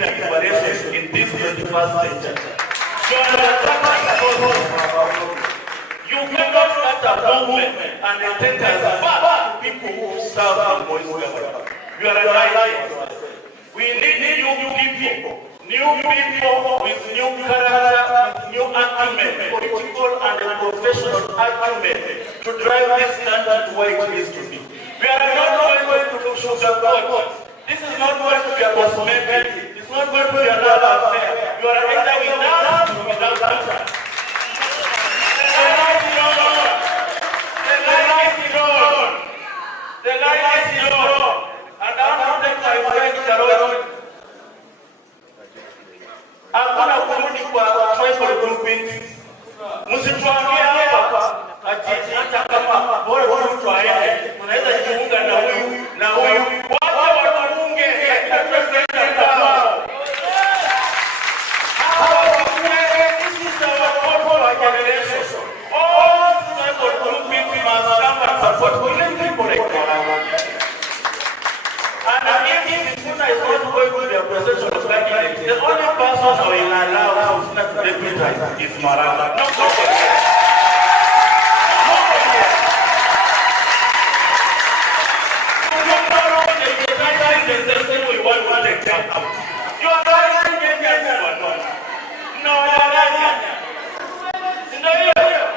the liberations in this 21st century. So you cannot start a movement and take us back to people who serve the voice government. You are right. We need new people with new character, with new argument, political and professional argument to drive this country to where it is to be. We are not going to sugarcoat. This is not going to be a cosmetic. It's not going to be another affair. You are either with us or without us. The light is on. The light is on. The light is on. And I want to take my friend Karol. Hakuna kurudi kwa tribal grouping. Msituambie hapa ati hata kama bora mtu aende unaweza jiunga na huyu na huyu. Wacha watunge katika president wao. This is our generation. All tribal grouping must come and support people like that. And if Muna is not going to be a presidential candidate, the only person who will allow Muna to deputize is Maranga. Nobody else. Tomorrow the deputize is the same we want to take out. You are not going to get everyone. No, you are not. No, you are not.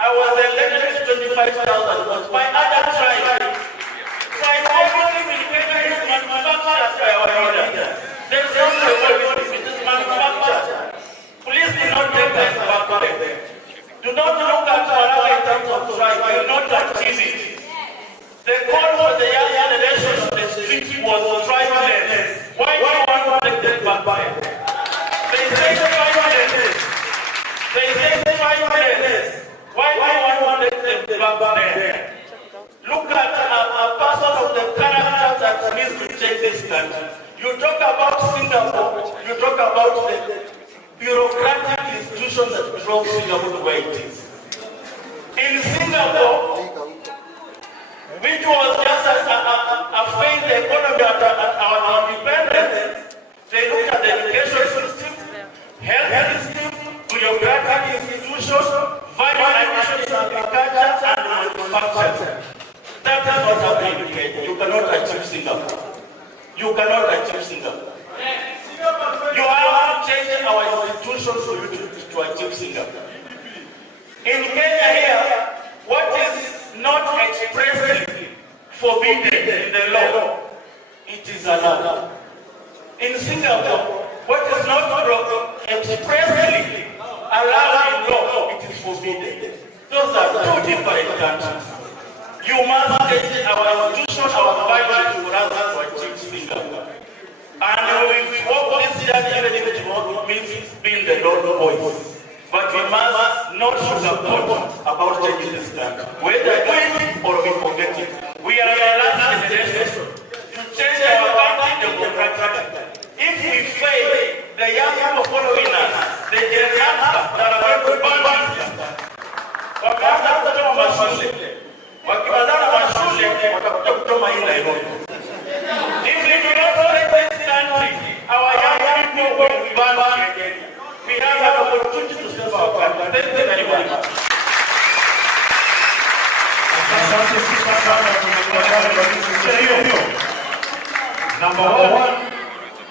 I was elected with 25,000 votes. My other tribe, so I always been manufactured by our leaders. back there. Do not look at Malaga in terms of strike. You will not achieve it. The call for the young generation on the street was strikeless. Why do you want to take them back there? They say strikeless. They say strikeless. Why do you want to take them back there? Look at a person of the character that needs to change this country. You talk about Singapore. You talk about the bureaucratic institutions that drove Singapore to where it is. In Singapore, which was just a failed economy at our independence, they look at the education system, health system, bureaucratic institutions, value addition to agriculture and manufacturing. That is not happening in Kenya. You cannot achieve Singapore. You cannot achieve Singapore. You have to change our institutions for you to achieve Singapore. In Kenya here, what is not expressly forbidden in the law, it is allowed. In Singapore, what is not expressly allowed in law, it is forbidden. Those are two different countries. You must change our institutions, our values for us to achieve Singapore. And we walk this journey even if it means being the Lord voice. But we must not sugarcoat about changing this country. Whether we do it or we forget it. We are the last generation to change our country democratically. If we fail, the young people following us, the generation that are going to burn this country. Wakaanza kutoka mashule. Wakiwazana mashule, watakuja kutoka hii Nairobi. If we do not protect this country, our young people will be banned again. We have an opportunity to serve our country. Thank you very much. Number one,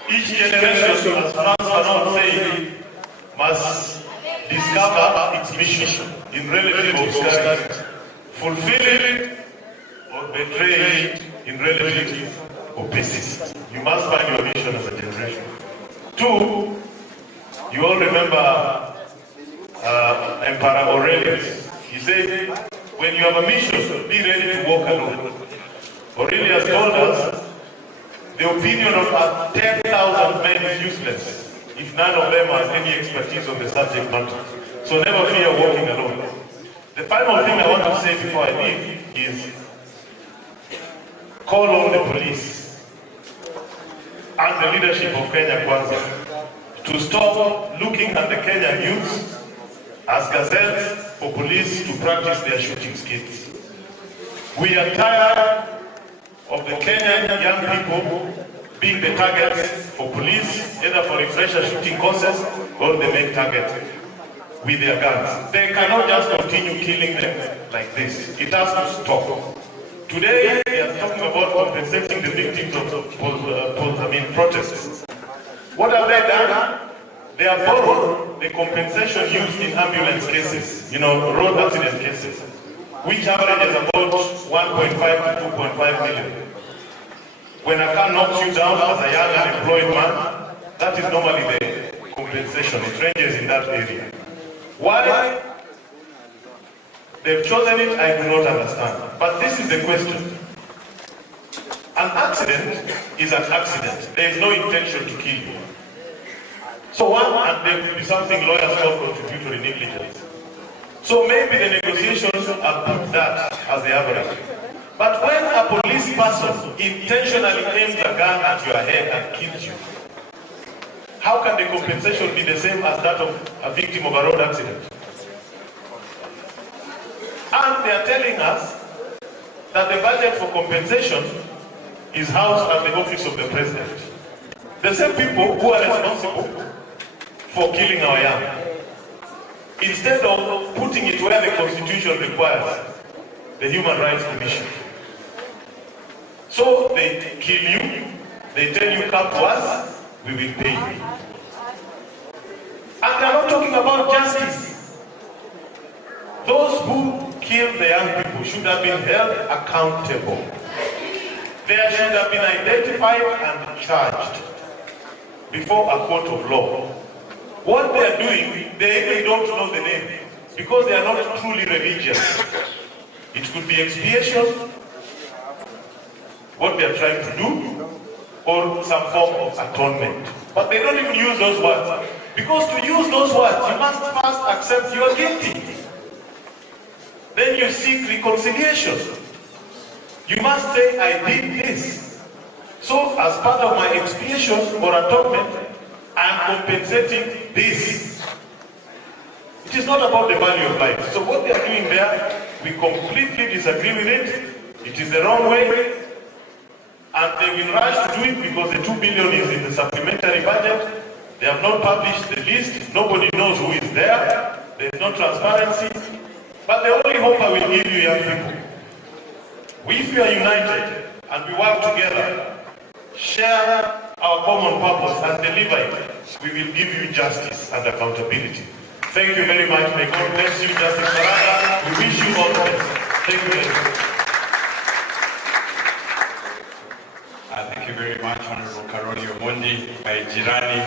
each generation, as Franz saying, must discover its mission in relative obscurity, fulfill it or betray it in relative opacity. You must find your mission as a generation. Two, you all remember Emperor Aurelius. He said, when you have a mission, be ready to walk alone. Aurelius told us, the opinion of 10,000 men is useless if none of them has any expertise on the subject matter. So never fear walking alone. The final thing I want to say before I leave is, call on the police and the leadership of Kenya Kwanza to stop looking at the Kenyan youth as gazelles for police to practice their shooting skills. We are tired of the Kenyan young people being the targets for police, either for refresher shooting courses or they make targets with their guns. They cannot just continue killing them like this. It has to stop. Today, we are talking about compensating the victims of protests. What have they done? They have borrowed the compensation used in ambulance cases, road accident cases, which averages about 1.5 to 2.5 million. When a car knocks you down as a young unemployed man, that is normally the compensation. It ranges in that area. Why they've chosen it, I do not understand. But this is the question. An accident is an accident. There is no intention to kill you. So and there will be something lawyers call contributory negligence. So maybe the negotiations are put that as the average. But when a police person intentionally aims a gun at your head and kills you, how can the compensation be the same as that of a victim of a road accident? And they are telling us that the budget for compensation is housed at the office of the president. The same people who are responsible for killing our young, instead of putting it where the Constitution requires, the Human Rights Commission. So they kill you, they tell you come to us, we will pay you. And they're not talking about justice. Those who killed the young people should have been held accountable. They should have been identified and charged before a court of law. What they are doing, they even don't know the name because they are not truly religious. It could be expiation, what they are trying to do, or some form of atonement. But they don't even use those words. Because to use those words, you must first accept you are guilty. Then you seek reconciliation. You must say, I did this. So as part of my expiation or atonement, I am compensating this. It is not about the value of life. So what they are doing there, we completely disagree with it. It is the wrong way. And they will rush to do it because the 2 billion is in the supplementary budget. They have not published the list. Nobody knows who is there. There is no transparency. But the only hope I will give you, young people, if we are united and we work together, share our common purpose and deliver it, we will give you justice and accountability. Thank you very much. May God bless you, Justice Maraga. We wish you all the best. Thank you very much. Thank you very much, Honorable Karoli Omondi, my Jirani,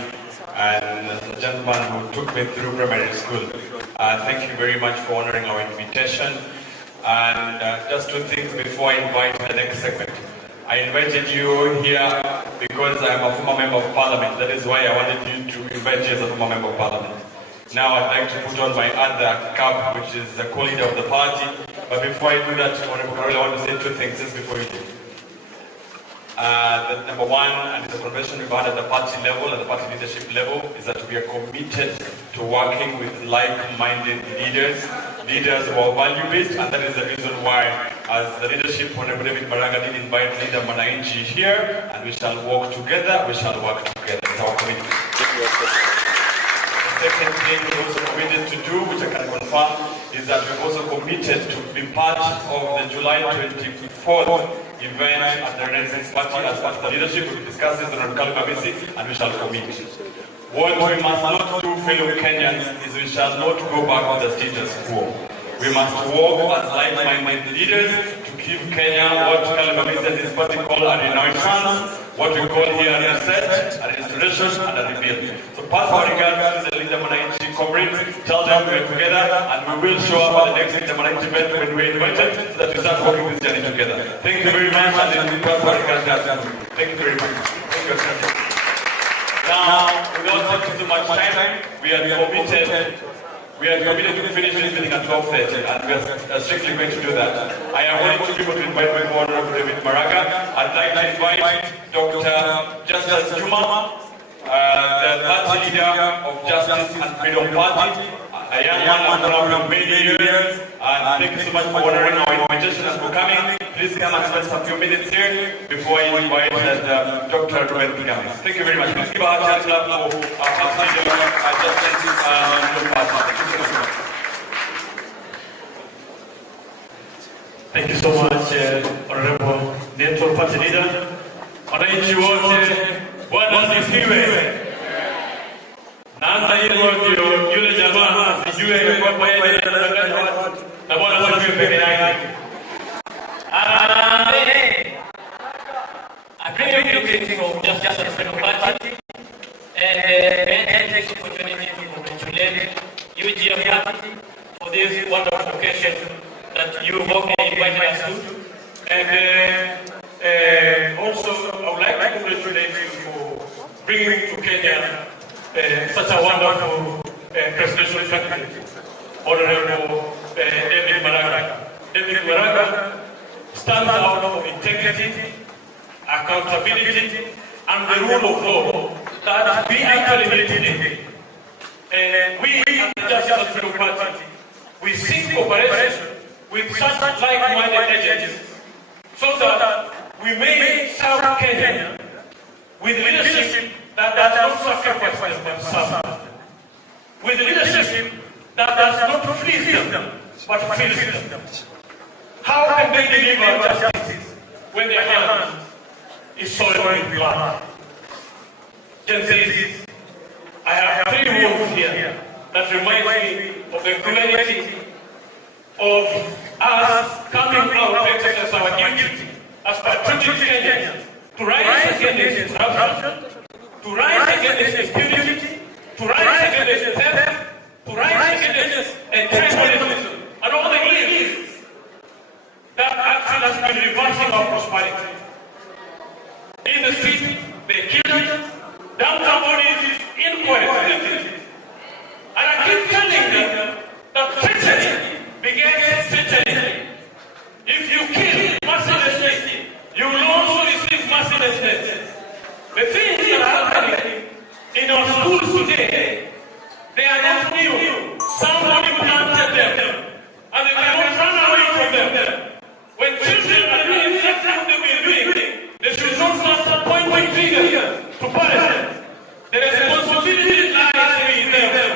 and the gentleman who took me through primary school. Thank you very much for honoring our invitation. And just two things before I invite the next segment. I invited you here because I'm a former member of parliament. That is why I wanted you to invite you as a former member of parliament. Now I'd like to put on my other cap, which is the co-leader of the party. But before I do that, Honorable Karoli, I want to say two things just before you do. Number one, and it's a convention we've had at the party level, at the party leadership level, is that we are committed to working with like-minded leaders who are value-based, and that is the reason why, as the leadership, Honorable David Maraga did invite Leader Mwananchi here, and we shall work together, It's our commitment. The second thing we're also committed to do, which I can confirm, is that we're also committed to be part of the July 24th event at the Renaissance Party as part of the leadership. We discuss this on Amisi, and we shall commit. What we must not do, fellow Kenyans, is we shall not go back to the status quo. We must work as like-minded leaders to give Kenya what Amisi and his party call a renaissance, what we call here a reset, a restoration, and a rebuild. So pass our regards to the Leader Mwananchi comrades, tell them we're together, and we will show up at the next Leader Mwananchi event when we're invited, so that we start working this journey together. Thank you very much, and we pass our regards. Thank you very much. Thank you. Now, we don't take too much time. We are committed to finish this meeting at 12:30, and we are strictly going to do that. I am going to people to invite my Honorable David Maraga. I'd like to invite Dr. Justice Juma, the party leader of Justice and Freedom Party, a young man for many years, and thank you so much for honoring our invitation and for coming. Please come and spend a few minutes here before I invite Dr. Ruben Kigame. Thank you very much. Please give our chance for our party leader, Justice and Freedom Party. Thank you so much. Thank you so much, Honorable Dental Party Leader. Wananchi wote, Bwana asifiwe. Naanza hivyo ndio yule jamaa asijue kwamba yeye anadanganya watu na Bwana asifiwe peke yake. I'm really looking for Justice and Freedom Party, and take the opportunity to congratulate UGM Party for this wonderful occasion that you both invited us to. And also, I would like to congratulate you for bringing to Kenya such a wonderful presidential candidate, Honorable David Maraga. David Maraga stands out for integrity, accountability, and the rule of law that we actually need today. And we, at the Justice and Freedom Party, we seek cooperation with such like-minded agencies so that we may serve Kenya with leadership that does not sacrifice themselves, with leadership that does not please them, but feels them. How can they deliver justice when their hand is soiled with blood? Gentlemen, I have three words here that remind me of the cruelty of us coming out to exercise our duty as patriotic Kenyans to rise against corruption, to rise against impunity, to rise against theft, to rise against tribalism, and all the ills that actually has been reversing our prosperity. In the street, they killed. Downtown bodies is incoherent. And I keep telling them that treachery begins treachery. If you kill mercilessly, you will also receive mercilessness. The things that are happening in our schools today, they are not new. Somebody planted them, and they cannot run away from them. When children are doing exactly what they've been doing, they should not start pointing fingers to parents. The responsibility lies with them.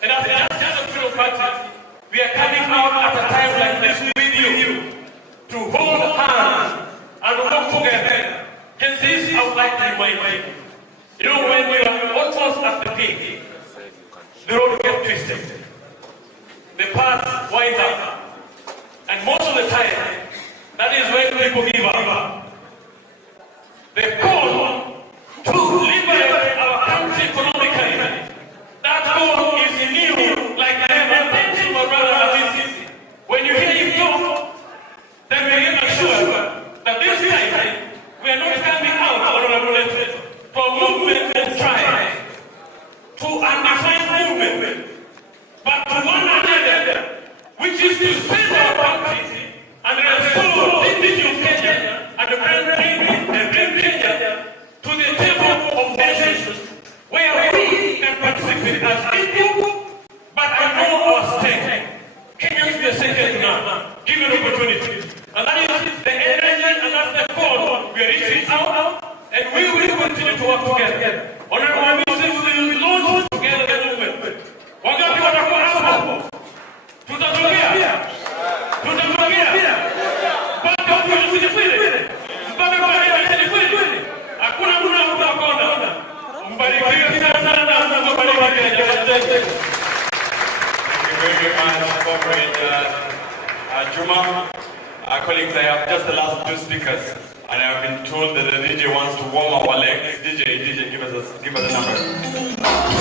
And as a Justice Party, we are coming out at a time like this with you to hold hands and work together. And this I would like to remind you. When you are almost at the peak, the road gets twisted. The path winds up. And most of the time, that is when people give up. The call to liberate our country economically, that call is new, like never. Thanks to my brother Amisi. When you hear him talk, then we can assure that this time we are not coming out on a bullet for movement and try to undefined movement, but to one another, which is to save our country and restore dignity of Kenya and bring Kenya to the table of nations where we can participate as people, but I know our stake. Kenyans be a second now, given opportunity. And that is the energy and that's the call. We are reaching out and we will continue to work together. Honorable Minister, we will launch together the movement. Wangapi watakuwa hapo? Tutatokea. Mpaka kujifile. Mpaka kujifile. Hakuna mtu anakuona. Mbarikiwe sana na Mungu abariki Kenya. Thank you very much, Comrade Juma. Colleagues, I have just the last two speakers, and I have been told that the DJ wants to warm up our legs. DJ, give us a number.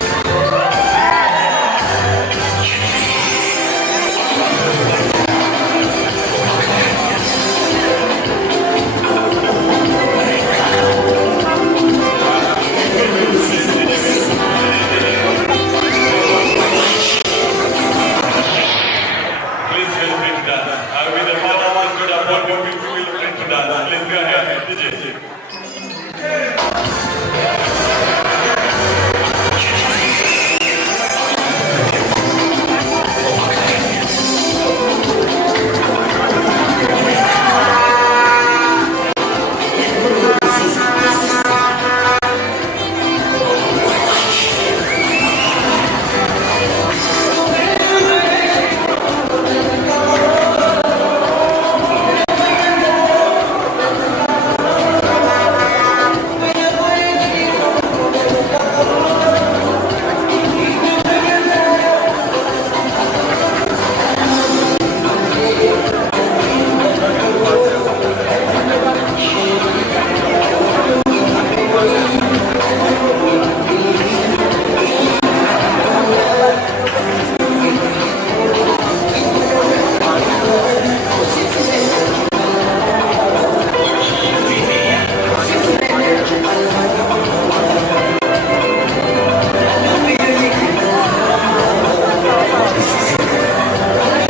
Please feel free to dance. I will be the father who is good at what we will feel free to dance. Please go ahead, DJ.